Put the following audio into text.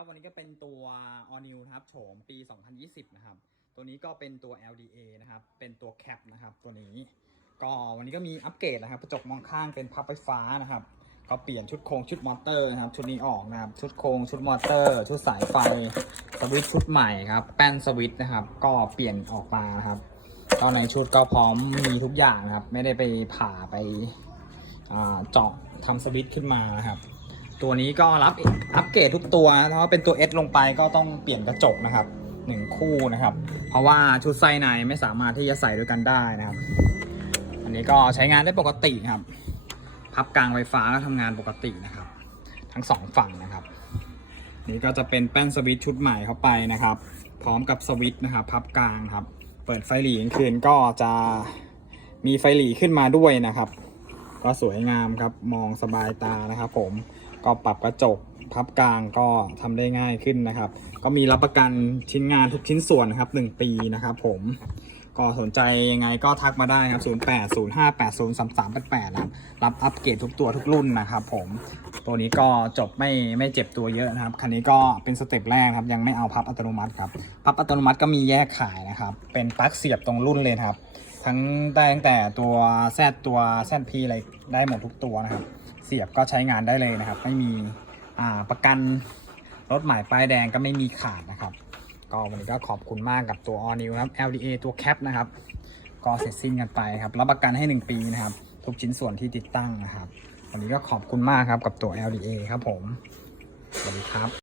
ครับ วันนี้ก็เป็นตัว All New นะครับโฉมปี 2020 นะครับ ตัวนี้ก็เป็นตัว LDA นะครับ เป็นตัวแคปนะครับ ตัวนี้ ก็วันนี้ก็มีอัปเกรดนะครับ กระจกมองข้างเป็นพับไฟฟ้านะครับ ก็เปลี่ยนชุดโครงชุดมอเตอร์นะครับ ชุดนี้ออกนะครับ ชุดโครงชุดมอเตอร์ ชุดสายไฟ สวิตช์ชุดใหม่ครับ แป้นสวิตช์นะครับ ก็เปลี่ยนออกมานะครับก็ในชุดก็พร้อมมีทุกอย่างครับ ไม่ได้ไปผ่าไปเจาะทำสวิตช์ขึ้นมานะครับ ตัวนี้ก็รับอัปเกรดทุกตัวนะถ้าว่าเป็นตัว S ลงไปก็ต้องเปลี่ยนกระจกนะครับหนึ่งคู่นะครับ เพราะว่าชุดไส้ในไม่สามารถที่จะใส่ด้วยกันได้นะครับ อันนี้ก็ใช้งานได้ปกติครับ พับกลางไฟฟ้าก็ทำงานปกตินะครับ ทั้งสองฝั่งนะครับ นี่ก็จะเป็นแป้นสวิตช์ชุดใหม่เข้าไปนะครับ พร้อมกับสวิตช์นะครับ พับกลางครับ เปิดไฟหลีกลางคืนก็จะมีไฟหลีขึ้นมาด้วยนะครับ ก็สวยงามครับ มองสบายตานะครับ ผม ก็ปรับกระจกพับกลางก็ทำได้ง่ายขึ้นนะครับ ก็มีรับประกันชิ้นงานทุกชิ้นส่วนนะครับ 1 ปีนะครับ ผมก็สนใจยังไงก็ทักมาได้ครับ 08 05 80 33 88 นะครับ รับอัปเกรดทุกตัวทุกรุ่นนะครับผม ตัวนี้ก็จบไม่ไม่เจ็บตัวเยอะนะครับ คันนี้ก็เป็นสเต็ปแรกครับ ยังไม่เอาพับอัตโนมัติครับ พับอัตโนมัติก็มีแยกขายนะครับ เป็นปลั๊กเสียบตรงรุ่นเลยครับ ทั้งได้ตั้งแต่ตัวแซดตัวแซดพีอะไรได้หมดทุกตัวนะครับ เสียบก็ใช้งานได้เลยนะครับ ไม่มีอ่าประกันรถหม่ป้ายแดงก็ไม่มีขาดนะครับ ก็วันนี้ก็ขอบคุณมากกับตัว All New ครับ LDA ตัวแคปนะครับ ก็เสร็จสิ้นกันไปครับ รับประกันให้ 1 ปีนะครับ ทุกชิ้นส่วนที่ติดตั้งนะครับ วันนี้ก็ขอบคุณมากครับกับตัว LDA ครับผม สวัสดีครับ